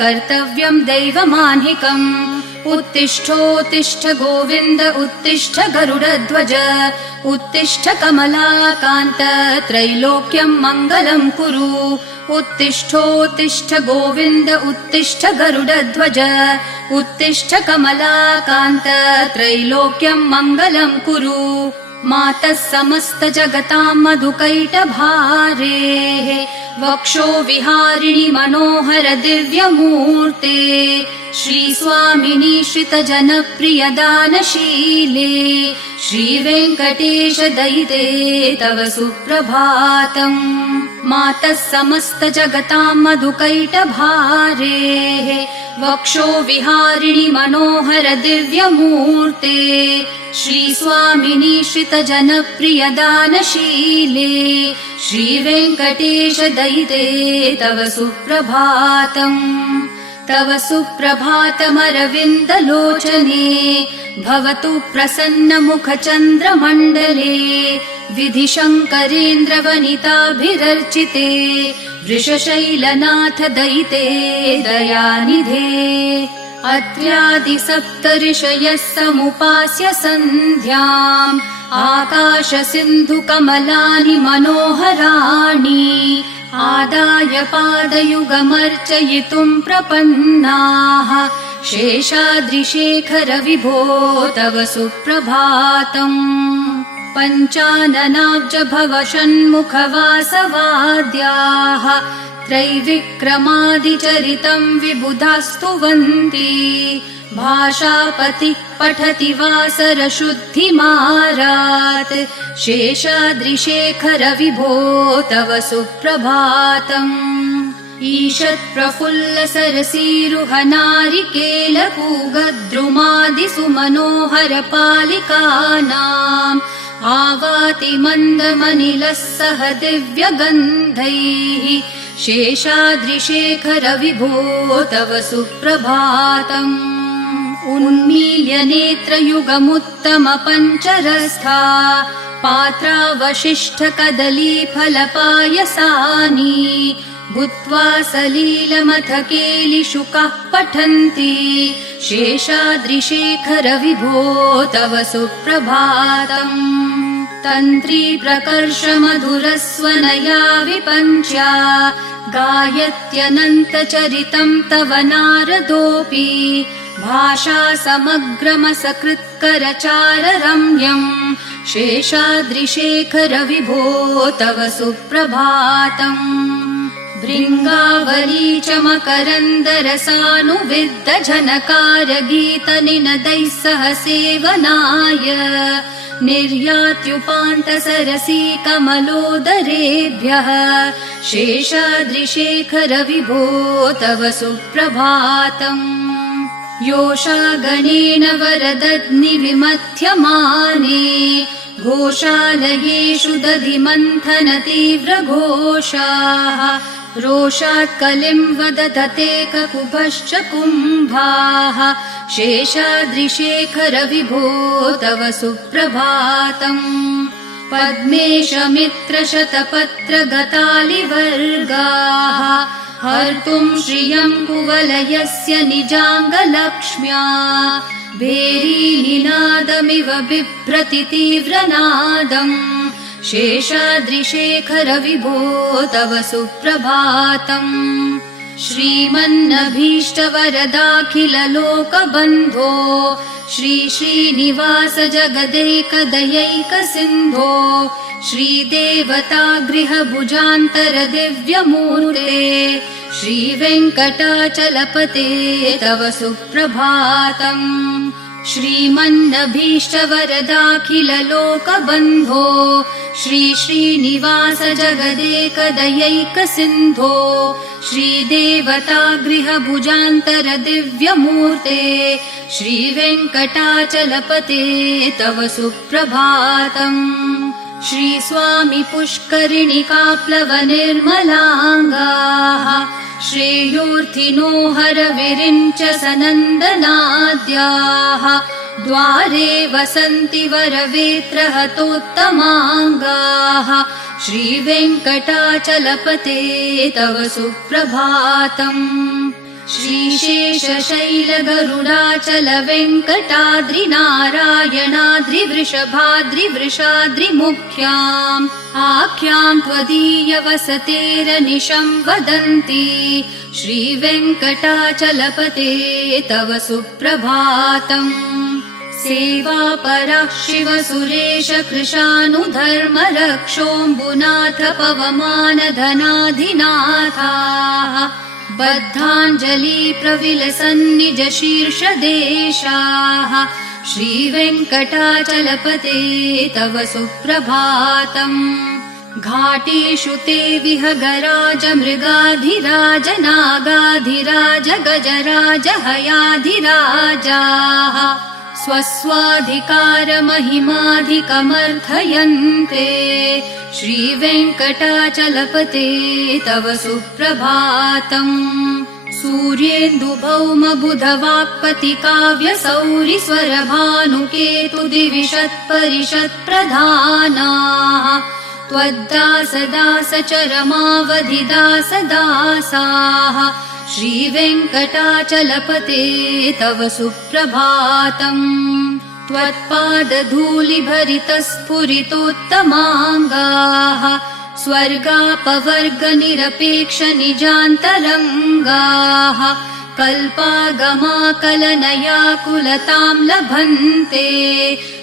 कर्तव्यं दैवमान्हिकम् उत्तिष्ठोत्तिष्ठ गोविन्द उत्तिष्ठ गरुडध्वज उत्तिष्ठ कमलाकान्त त्रैलोक्यं मङ्गलं कुरु उत्तिष्ठोत्तिष्ठ गोविन्द उत्तिष्ठ गरुडध्वज उत्तिष्ठ कमलाकान्त त्रैलोक्यं मङ्गलं कुरु मातः समस्त जगतां मधुकैटभारेः वक्षो विहारिणि मनोहर दिव्यमूर्ते श्रीस्वामिनि श्रितजनप्रिय दानशीले श्रीवेङ्कटेश दयिते तव सुप्रभातम् मातः समस्त जगतां मधुकैटभारेः वक्षो विहारिणि मनोहर दिव्यमूर्ते श्रीस्वामिनि श्रितजनप्रिय दानशीले श्रीवेङ्कटेश दयिते तव सुप्रभातम् तव सुप्रभातमरविन्दलोचने भवतु प्रसन्नमुखचन्द्रमण्डले विधिशङ्करेन्द्रवनिताभिरर्चिते वृषशैलनाथ दयिते दयानिधे अत्र्यादिसप्तऋषयः समुपास्य सन्ध्याम् आकाशसिन्धुकमलानि मनोहराणि आदाय पादयुगमर्चयितुम् प्रपन्नाः शेषाद्रिशेखर विभो तव सुप्रभातम् पञ्चाननाब्ज भव षण्मुखवासवाद्याः त्रैविक्रमादिचरितं विबुधास्तुवन्ति भाषापतिः पठति वासरशुद्धिमारात् शेषाद्रिशेखर विभो तव सुप्रभातम् ईषत्प्रफुल्ल सरसीरुहनारिकेलपूगद्रुमादिसुमनोहर पालिकानाम् आवाति मन्दमनिलः सह दिव्यगन्धैः शेषाद्रिशेखर विभो तव सुप्रभातम् उन्मील्य नेत्रयुगमुत्तम पञ्चरस्था पात्रावशिष्ठ कदलीफलपायसानि भूत्वा सलीलमथ केलिशुकाः पठन्ति शेषाद्रिशेखर विभो तव सुप्रभातम् तन्त्री प्रकर्ष मधुरस्वनया विपञ्च्या गायत्यनन्तचरितं तव नारदोऽपि भाषा समग्रमसकृत्करचार रम्यम् शेषाद्रिशेखर विभो तव सुप्रभातम् भृङ्गावली च मकरन्दरसानुविद्ध झनकार गीतनिनदैः सह सेवनाय निर्यात्युपान्तसरसी कमलोदरेभ्यः शेषाद्रिशेखर विभो तव सुप्रभातम् योषागणेन वरदग्नि विमथ्यमाने घोषालयेषु दधिमन्थन तीव्रघोषाः रोषात् कलिं वदधते ककुभश्च कुम्भाः शेषाद्रिशेखर विभो तव सुप्रभातम् पद्मेशमित्रशतपत्रगतालिवर्गाः हर्तुं श्रियं कुवलयस्य निजाङ्गलक्ष्म्या भेरीनिनादमिव बिभ्रति तीव्रनादम् शेषाद्रिशेखर विभो तव सुप्रभातम् श्रीमन्नभीष्टवरदाखिललोकबन्धो श्री श्रीनिवास जगदैकदयैकसिन्धो श्रीदेवतागृहभुजान्तर दिव्यमूर्ते श्रीवेङ्कटाचलपते तव सुप्रभातम् श्रीमन्नभीष्टवरदाखिललोकबन्धो श्री श्रीनिवास जगदेकदयैकसिन्धो श्रीदेवतागृहभुजान्तर दिव्यमूर्ते श्रीवेङ्कटाचलपते तव सुप्रभातम् श्रीस्वामि पुष्करिणिकाप्लवनिर्मलाङ्गाः श्रेयोर्थिनो हरविरिञ्च सनन्दनाद्याः द्वारे वसन्ति वरवेत्रहतोत्तमाङ्गाः श्रीवेङ्कटाचलपते तव सुप्रभातम् श्रीशेषशैलगरुडाचल वेङ्कटाद्रिनारायणाद्रिवृषभाद्रिवृषाद्रिमुख्याम् आख्याम् त्वदीयवसतेरनिशं वदन्ति श्रीवेङ्कटाचलपते तव सुप्रभातम्। सेवापरः शिव सुरेश कृशानुधर्म रक्षोऽम्बुनाथ पवमान धनाधिनाथाः बद्धाञ्जलि प्रविलसन्निज शीर्षदेशाः श्रीवेङ्कटाचलपते तव सुप्रभातम्। घाटेषु ते विहगराज मृगाधिराज नागाधिराज गजराज हयाधिराजाः स्वस्वाधिकारमहिमाधिकमर्थयन्ते श्रीवेङ्कटाचलपते तव सुप्रभातम्। सूर्येन्दुभौमबुधवाक्पतिकाव्यसौरिस्वरभानुकेतुदिविषत्परिषत्प्रधानाः त्वद्दासदासचरमावधिदासदासाः श्रीवेङ्कटाचलपते तव सुप्रभातम्। त्वत्पादधूलिभरितस्फुरितोत्तमाङ्गाः स्वर्गापवर्गनिरपेक्षनिजान्तरङ्गाः कल्पागमाकलनयाकुलतां लभन्ते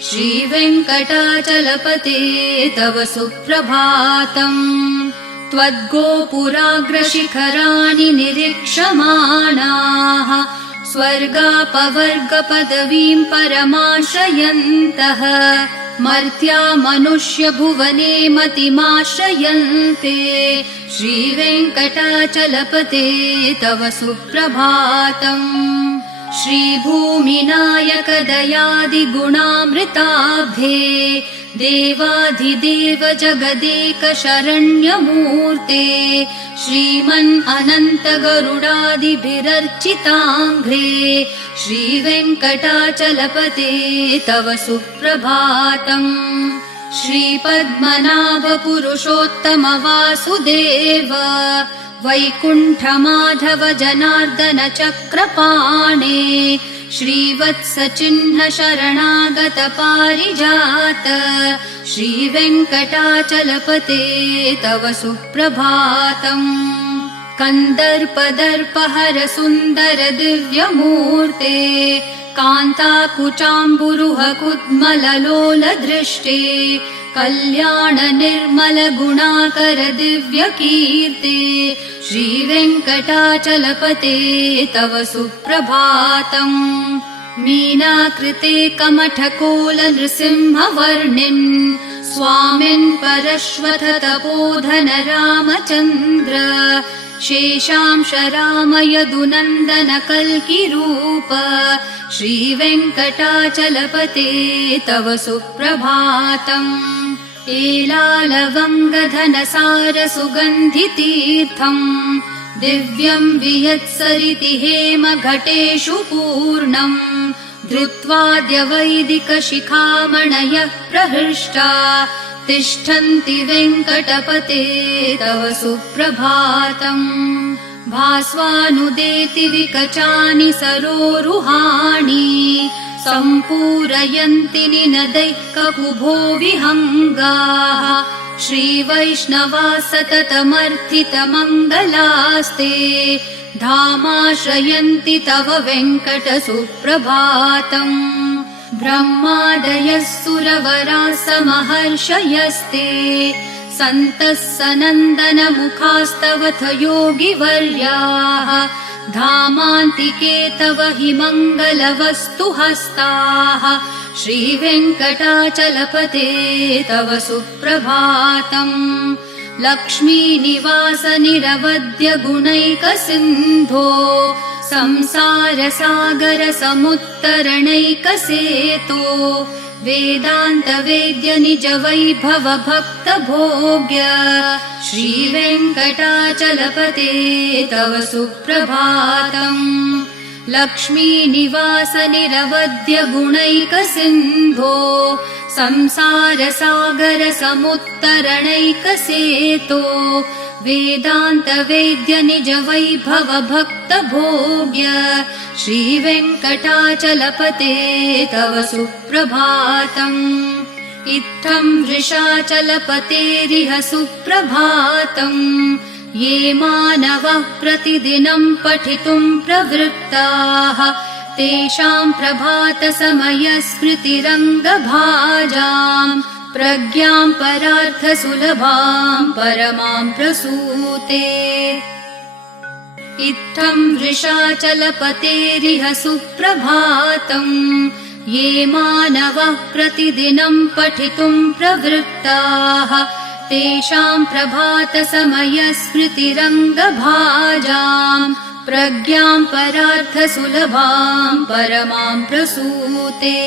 श्रीवेङ्कटाचलपते तव सुप्रभातम्। त्वद्गोपुराग्रशिखराणि निरीक्षमाणाः स्वर्गापवर्गपदवीं परमाश्रयन्तः मर्त्या मनुष्यभुवने मतिमाश्रयन्ते श्रीवेङ्कटाचलपते तव सुप्रभातम्। श्रीभूमिनायक दयादिगुणामृताब्धे देवाधिदेव जगदेक शरण्यमूर्ते श्रीमन् अनन्त गरुडादिभिरर्चिताङ्घ्रे श्रीवेङ्कटाचलपते तव सुप्रभातम्। श्रीपद्मनाभ पुरुषोत्तम वासुदेव वैकुण्ठमाधव जनार्दन चक्रपाणे श्रीवत्सचिह्न शरणागत पारिजात श्रीवेङ्कटाचलपते तव सुप्रभातम्। कन्दर्पदर्पहर सुन्दर दिव्यमूर्ते कान्ताकुचाम्बुरुह कुड्मललोल दृष्टे कल्याण निर्मल गुणाकर दिव्यकीर्ते श्रीवेङ्कटाचलपते तव सुप्रभातम्। मीनाकृते कमठकोल नृसिंहवर्णिन् स्वामिन् परश्वथ तपोधन रामचन्द्र शेषांश राम यदुनन्दन कल्किरूप श्रीवेङ्कटाचलपते तव सुप्रभातम्। एलालवङ्गधनसार सुगन्धितीर्थम् दिव्यं वियत्सरिति हेम घटेषु पूर्णम् धृत्वाद्य वैदिक शिखामणयः प्रहृष्टा तिष्ठन्ति वेङ्कटपते तव सुप्रभातम्। भास्वानुदेति विकचानि सरोरुहाणि सम्पूरयन्ति निनदैः ककुभो विहङ्गाः श्रीवैष्णवा सततमर्थितमङ्गलास्ते धामाश्रयन्ति तव वेङ्कट सुप्रभातम्। ब्रह्मादयः सुरवराः समहर्षयस्ते सन्तः सनन्दन मुखास्तवथ योगिवर्याः धामान्तिके तव हि मङ्गलवस्तु हस्ताः श्रीवेङ्कटाचलपते तव सुप्रभातम्। लक्ष्मीनिवास निरवद्य गुणैक सिन्धो संसार सागर समुत्तरणैक सेतो वेदान्त वेद्य निज वैभव भक्त भोग्य श्रीवेङ्कटाचलपते तव सुप्रभातम्। लक्ष्मीनिवास निरवद्य गुणैक सिन्धो संसार सागर समुत्तरणैक सेतो वेदान्तवेद्य निज वैभव भक्त भोग्य श्रीवेङ्कटाचलपते तव सुप्रभातम् इत्थं वृषाचलपतेरिह सुप्रभातम् ये मानवः प्रतिदिनं पठितुं प्रवृत्ताः तेषां प्रभातसमयस्मृतिरङ्गभाजाम् प्रज्ञां परार्थसुलभां परमां प्रसूते इत्थं वृषाचलपतेरिह सुप्रभातम् ये मानवः प्रतिदिनं पठितुं प्रवृत्ताः तेषां प्रभातसमयस्मृतिरङ्गभाजाम् प्रज्ञां परार्थसुलभां परमां प्रसूते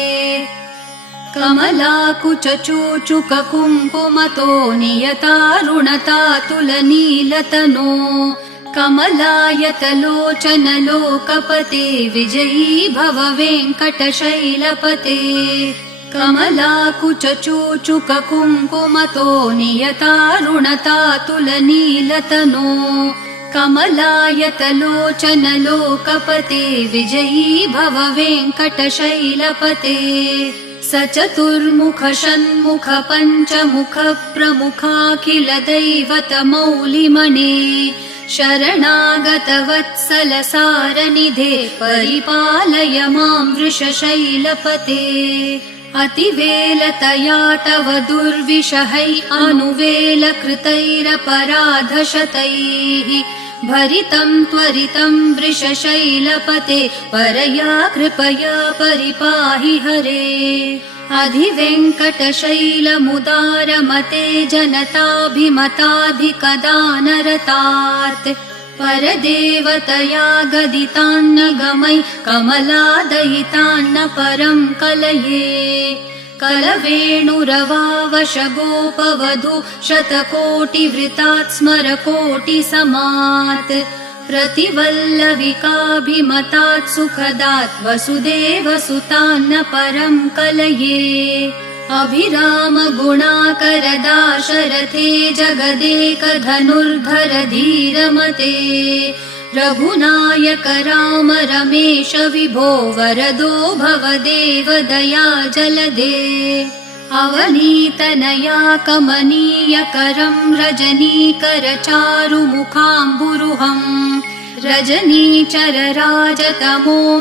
कमलाकुचूचुककुङ्कुमतो नियतारुणतातुलनीलतनो कमलायतलोचनलोकपते विजयी भव वेङ्कटशैलपते कमलाकुचूचुककुङ्कुमतो नियतारुणतातुलनीलतनो कमलायतलोचनलोकपते विजयी भव वेङ्कटशैलपते सचतुर्मुख षण्मुख पञ्चमुख प्रमुखाखिल दैवतमौलिमणे शरणागत वत्सल सारनिधे परिपालय मां वृषशैलपते अतिवेलतया तव दुर्विषहै अनुवेलकृतैरपराधशतैः भरितं त्वरितं वृषशैलपते परया कृपया परिपाहि हरे अधिवेङ्कटशैलमुदारमते जनताभिमताभिकदानरतात् परदेवतया गदितान्नगमै कमलादयितान्न परं कलये कलवेणुरवावशगोपवधू शतकोटिवृतात् स्मरकोटिसमात् प्रतिवल्लविकाभिमतात् सुखदात् वसुदेवसुतान्न परं कलये अभिराम गुणाकर दाशरथे जगदेकधनुर्धर धीरमते रघुनायक राम रमेश विभो वरदो भवदेव दया जलदे अवनीतनया कमनीयकरं रजनीकर चारुमुखाम्बुरुहम् रजनीचरराजतमो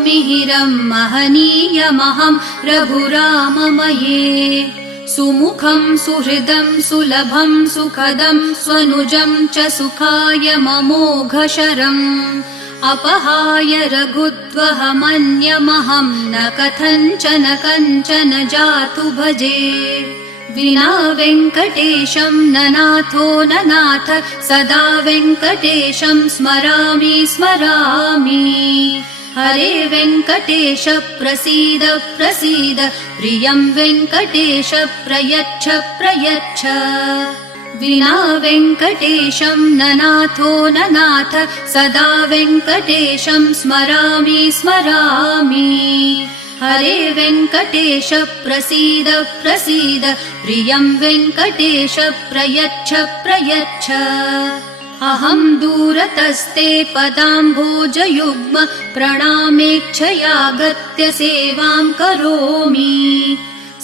मिहिरं महनीयमहं रघुराममये सुमुखं सुहृदं सुलभं सुखदं स्वनुजं च सुखाय ममोघशरम् अपहाय रघुत्वहमन्यमहं न कथञ्चन कञ्चन जातु भजे विना वेङ्कटेशं न नाथो न नाथ सदा वेङ्कटेशं स्मरामि स्मरामि हरे वेङ्कटेश प्रसीद प्रसीद प्रियं वेङ्कटेश प्रयच्छ प्रयच्छ विना वेङ्कटेशं न नाथो न नाथ सदा वेङ्कटेशं स्मरामि स्मरामि हरे वेङ्कटेश प्रसीद प्रसीद प्रियं वेङ्कटेश प्रयच्छ प्रयच्छ अहं दूरतस्ते पदाम्भोजयुग्म प्रणामेच्छयागत्य सेवां करोमि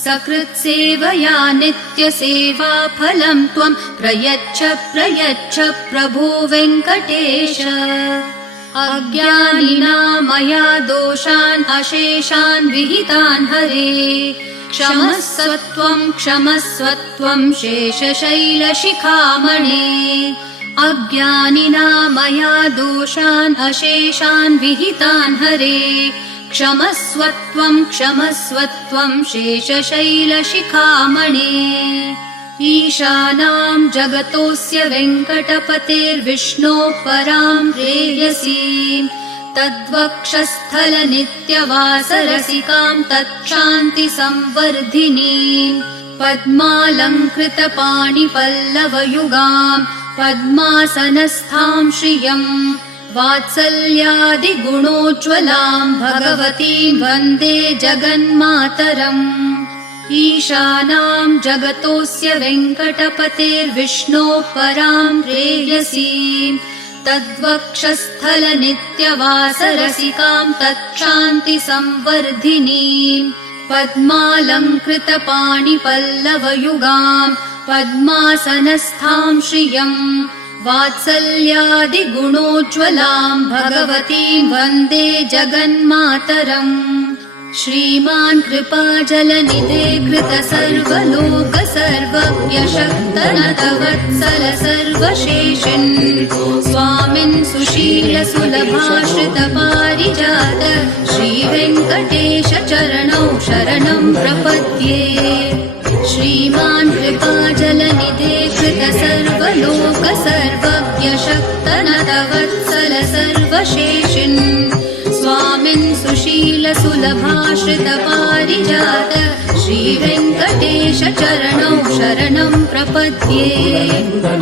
सकृत्सेवया नित्यसेवाफलं त्वं प्रयच्छ प्रयच्छ प्रभो वेङ्कटेश अज्ञानिना मया दोषान् अशेषान् विहितान् हरे क्षमस्व त्वं शेषशैलशिखामणे अज्ञानिना मया दोषान् अशेषान् विहितान् हरे क्षमस्व त्वं शेषशैलशिखामणे ईशानां जगतोऽस्य वेङ्कटपतेर्विष्णोः परां प्रेयसीं तद्वक्षस्थलनित्यवासरसिकां तत्क्षान्तिसंवर्धिनीं पद्मालङ्कृतपाणिपल्लवयुगां पद्मासनस्थां श्रियं वात्सल्यादिगुणोज्ज्वलां भगवतीं वन्दे जगन्मातरम् ईशानां जगतोऽस्य वेङ्कटपतेर्विष्णोः परां प्रेयसीं तद्वक्षस्थलनित्यवासरसिकां तच्छान्तिसंवर्धिनीं पद्मालङ्कृतपाणिपल्लवयुगां पद्मासनस्थां श्रियम् वात्सल्यादिगुणोज्ज्वलां भगवतीं वन्दे जगन्मातरम्। श्रीमान् कृपाजलनिधे कृतसर्वलोकसर्वज्ञशक्तनतवत्सल सर्वशेषिन् स्वामिन् सुशीलसुलभाश्रितपारिजात श्रीवेङ्कटेश चरणौ शरणं प्रपद्ये। श्रीमान् कृपाजलनिधे कृतसर्वलोकसर्वज्ञशक्तनतवत्सल सर्वशेषिन् स्वामिन् सुशीलसुलभाश्रितपारिजात श्रीवेङ्कटेश चरणौ शरणं प्रपद्ये।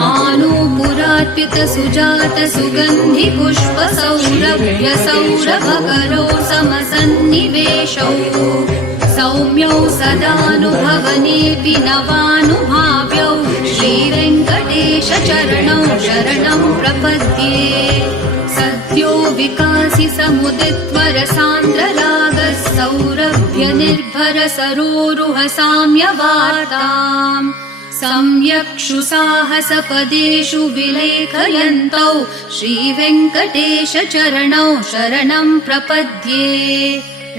आनूपुरार्पितसुजात सुगन्धिपुष्पसौरभ्यसौरभकरौ समसन्निवेशौ सौम्यौ सदानुभवनेऽपि नवानुभाव्यौ श्रीवेङ्कटेश चरणौ शरणं प्रपद्ये। सद्यो विकासि समुदित्वरसान्द्ररागः सौरभ्य निर्भर सरोरुह साम्यवार्ताम् सम्यक्षु साहसपदेषु विलेखयन्तौ श्रीवेङ्कटेश चरणौ शरणं प्रपद्ये।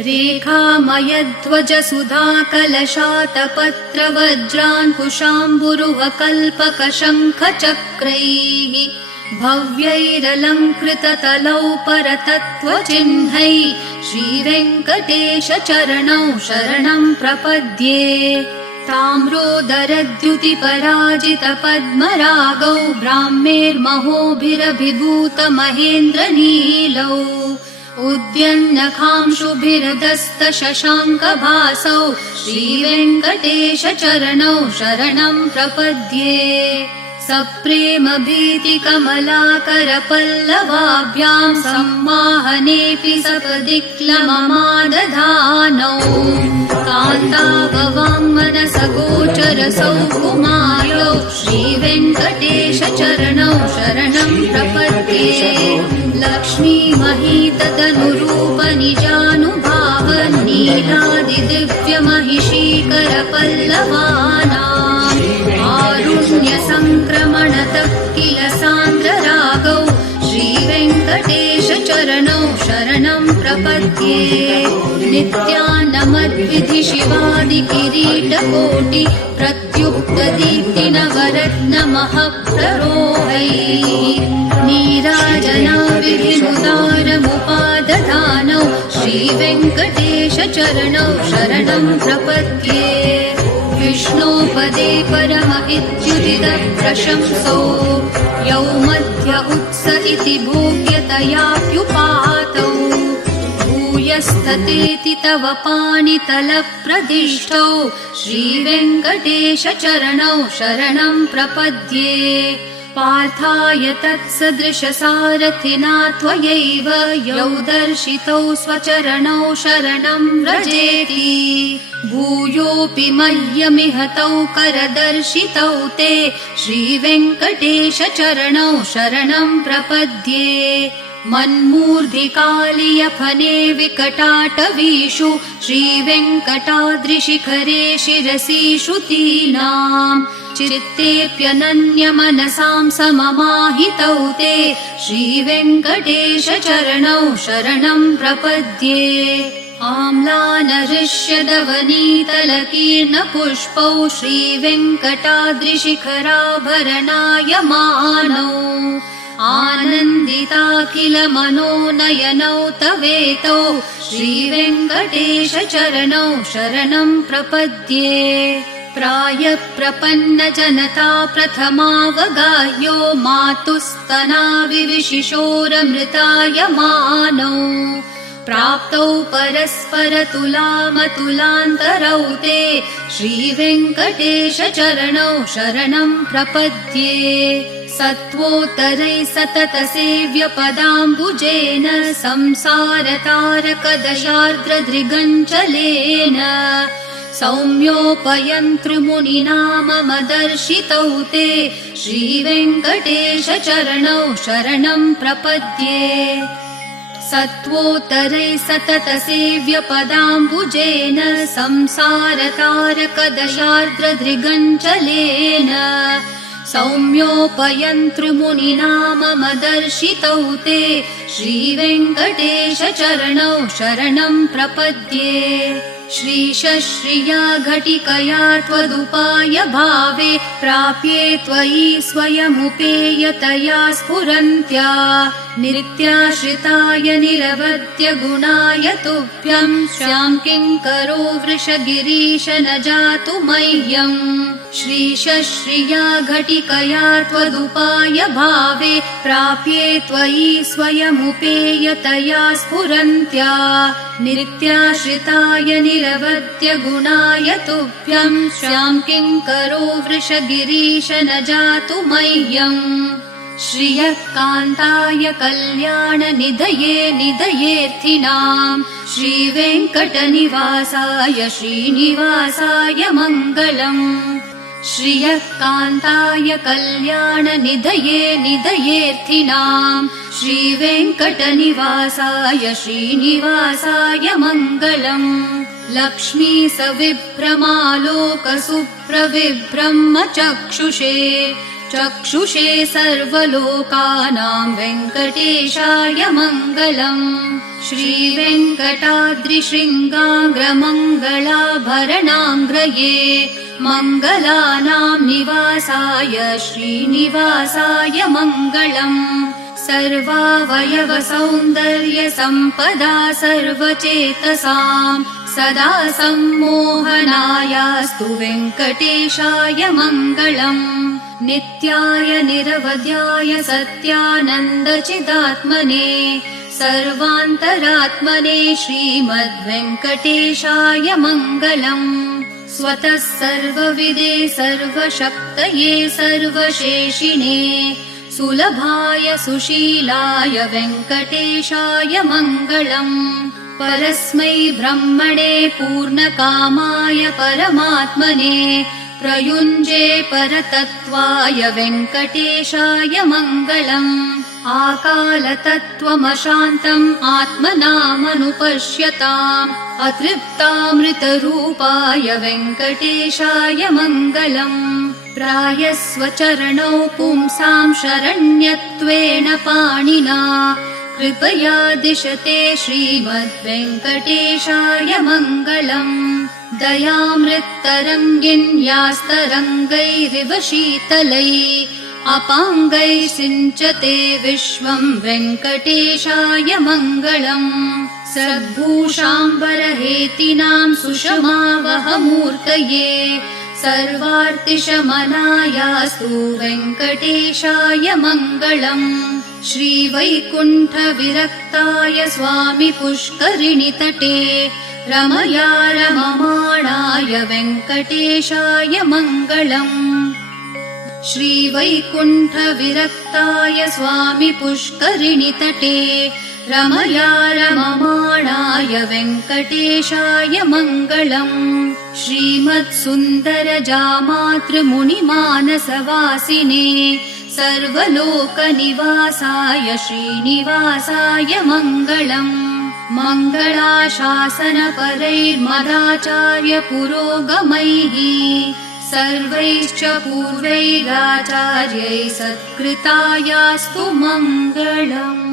रेखामयध्वज सुधाकलशातपत्रवज्राङ्कुशाम्बुरुहकल्पकशङ्खचक्रैः भव्यैरलङ्कृततलौ परतत्त्वचिह्नैः श्रीवेङ्कटेश चरणौ शरणं प्रपद्ये। ताम्रोदरद्युतिपराजितपद्मरागौ ब्राह्मेर्महोभिरभिभूतमहेन्द्रनीलौ उद्यन्नखांशुभिर्दस्तशशाङ्कभासौ श्रीवेङ्कटेश चरणौ शरणं प्रपद्ये। सप्रेमभीतिकमलाकरपल्लवाभ्यां सम्माहनेऽपि सपदि क्लममादधानौ कान्ताभवाङ्मनसगोचरसौ कुमारौ श्रीवेङ्कटेश चरणौ शरणं प्रपद्ये। लक्ष्मीमहीतदनुरूपनिजानुभाव नीलादिदिव्यमहिषीकरपल्लवानाम् आरुण्यसङ्क्रमणतः किल सान्द्ररागौ श्रीवेङ्कटेश चरणौ शरणं प्रपद्ये। नित्यानमद्विधि शिवादिकिरीटकोटि प्रत्युक्तदीप्तिनवरत्नमहप्ररोहैः नीराजनाविधिमुदारमुपादधानौ श्रीवेङ्कटेश चरणौ शरणं प्रपद्ये। विष्णोपदे परम इत्युदितः प्रशंसो यौ मध्य उत्स इति भोग्यतयाप्युपातौ भूयस्ततेति तव पाणितलप्रदिष्टौ श्रीवेङ्कटेश चरणौ शरणं प्रपद्ये। पार्थाय तत्सदृशसारथिना त्वयैव यौ दर्शितौ स्वचरणौ शरणं व्रजेति भूयोऽपि मह्यमिह तौ करदर्शितौ ते श्रीवेङ्कटेश चरणौ शरणं प्रपद्ये। मन्मूर्धिकालियफने विकटाटवीषु श्रीवेङ्कटाद्रिशिखरे शिरसि श्रुतीनाम् चित्तेऽप्यनन्यमनसां सममाहितौ ते श्रीवेङ्कटेश चरणौ शरणं प्रपद्ये। आम्लानहृष्यदवनीतलकीर्णपुष्पौ श्रीवेङ्कटाद्रिशिखराभरणायमानौ आनन्दिताखिलमनोनयनौ तवेतौ श्रीवेङ्कटेश चरणौ शरणं प्रपद्ये। प्रायप्रपन्नजनता प्रथमावगाह्यो मातुस्तनाविविशिशोरमृतायमानौ प्राप्तौ परस्परतुलामतुलान्तरौ ते श्रीवेङ्कटेश चरणौ शरणं प्रपद्ये। सत्त्वोत्तरैः सततसेव्यपदाम्बुजेन संसारतारकदशार्द्रदृगञ्चलेन सौम्योपयन्तृमुनिना मम दर्शितौ ते श्रीवेङ्कटेश चरणौ शरणं प्रपद्ये सत्त्वोत्तरै सतत सेव्य पदाम्बुजेन संसारतारकदशार्द्रदृगञ्चलेन सौम्योपयन्तृमुनिना मम दर्शितौ ते श्रीवेङ्कटेश चरणौ शरणं प्रपद्ये श्रीशश्रिया घटिकया त्वदुपाय भावे प्राप्ये त्वयि स्वयमुपेयतया स्फुरन्त्या नित्याश्रिताय निरवद्य गुणाय तुभ्यं स्यां किङ्करो वृषगिरीश न जातु मह्यम् श्रीशश्रिया घटिकया त्वदुपाय भावे प्राप्ये त्वयि स्वयमुपेयतया स्फुरन्त्या नित्याश्रिताय निरवद्य गुणाय तुभ्यं स्यां किङ्करो वृषगिरीश न जातु मह्यम् श्रियः कान्ताय कल्याणनिधये निधयेऽर्थिनां श्रीवेङ्कटनिवासाय श्रीनिवासाय मङ्गलम् श्रियः कान्ताय कल्याणनिधये निधयेऽर्थिनां श्रीवेङ्कटनिवासाय श्रीनिवासाय मङ्गलम् लक्ष्मी सविभ्रमालोकसुप्रविभ्रमचक्षुषे चक्षुषे सर्वलोकानां वेङ्कटेशाय मङ्गलम् श्रीवेङ्कटाद्रिशृङ्गाग्रमङ्गलाभरणाङ्ग्रये मङ्गलानां निवासाय श्रीनिवासाय मङ्गलम् सर्वावयवसौन्दर्यसम्पदा सर्वचेतसां सदा सम्मोहनायास्तु वेङ्कटेशाय मङ्गलम् नित्याय निरवध्याय सत्यानन्दचिदात्मने सर्वान्तरात्मने श्रीमद्वेङ्कटेशाय मङ्गलम् स्वतः सर्वविदे सर्वशक्तये सर्वशेषिणे सुलभाय सुशीलाय वेङ्कटेशाय मङ्गलम् परस्मै ब्रह्मणे पूर्णकामाय परमात्मने प्रयुञ्जे परतत्त्वाय वेङ्कटेशाय मङ्गलम् आकालतत्त्वमशान्तम् आत्मनामनुपश्यताम् अतृप्तामृतरूपाय वेङ्कटेशाय मङ्गलम् प्रायस्वचरणौ पुंसां शरण्यत्वेन पाणिना कृपया दिशते श्रीमद्वेङ्कटेशाय मङ्गलम् दयामृत्तरङ्गिन्यास्तरङ्गैरिव शीतलैः अपाङ्गैः सिञ्चते विश्वं वेङ्कटेशाय मङ्गलम् सद्भूषाम्बरहेतिनां सुषमावहमूर्तये सर्वार्तिशमनायास्तु वेङ्कटेशाय मङ्गलम् श्रीवैकुण्ठविरक्ताय स्वामि पुष्करिणीतटे रमया रममाणाय वेङ्कटेशाय मङ्गलम् श्रीवैकुण्ठविरक्ताय स्वामि पुष्करिणीतटे रमया रममाणाय वेङ्कटेशाय मङ्गलम् श्रीमत्सुन्दरजामातृमुनिमानसवासिने सर्वलोकनिवासाय श्रीनिवासाय मङ्गलम् मङ्गलाशासनपरैर्मदाचार्यपुरोगमैः सर्वैश्च पूर्वैराचार्यैः सत्कृतायास्तु मङ्गलम्।